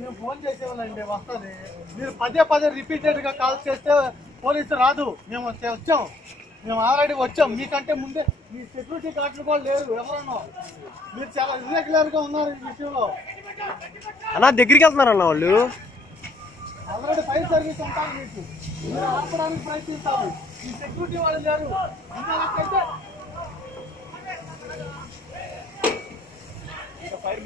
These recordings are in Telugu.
మేము ఫోన్ చేసేవాళ్ళండి వస్తుంది. మీరు పదే పదే రిపీటెడ్గా కాల్ చేస్తే పోలీసు రాదు. మేము వచ్చాం, మేము ఆల్రెడీ వచ్చాం. మీకంటే ముందే మీ సెక్యూరిటీ గార్డులు కూడా లేరు. ఎవరన్నా మీరు చాలా ఇర్రెగ్యులర్గా ఉన్నారు ఈ విషయంలో. అన్నా దగ్గరికి వెళ్తున్నారన్న వాళ్ళు. ఆల్రెడీ ఫైర్ సర్వీస్ ఉంటారు మీకు, మీరు ఆపడానికి ప్రయత్నిస్తారు. ఈ సెక్యూరిటీ వాళ్ళు లేరు. అయితే ఫైర్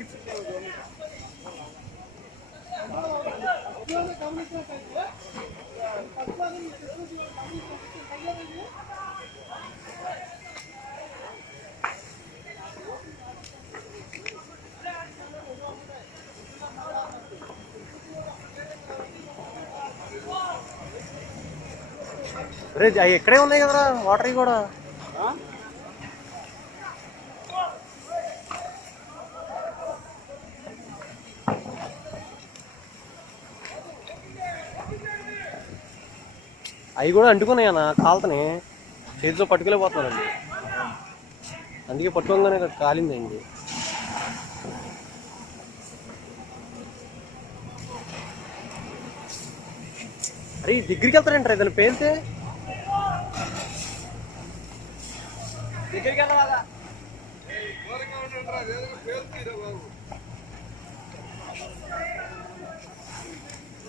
అరే అవి ఇక్కడే ఉన్నాయి కదరా వాటర్ కూడా. అవి కూడా అంటుకున్నాయన్న కాలుతని, చేతితో పట్టుకోలేకపోతున్నానండి. అందుకే పట్టుకోగానే కాలిందండి. అరే దగ్గరికి వెళ్తారంటారా ఇతను పేలితే? దగ్గరికి వెళ్ళాలా?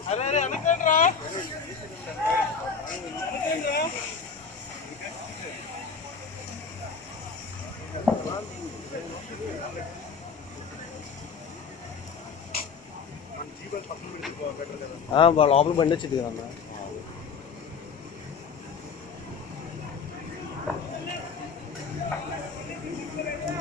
అరే అరే అనుకోండి రా. లోపల బండి వచ్చింది కదన్నా.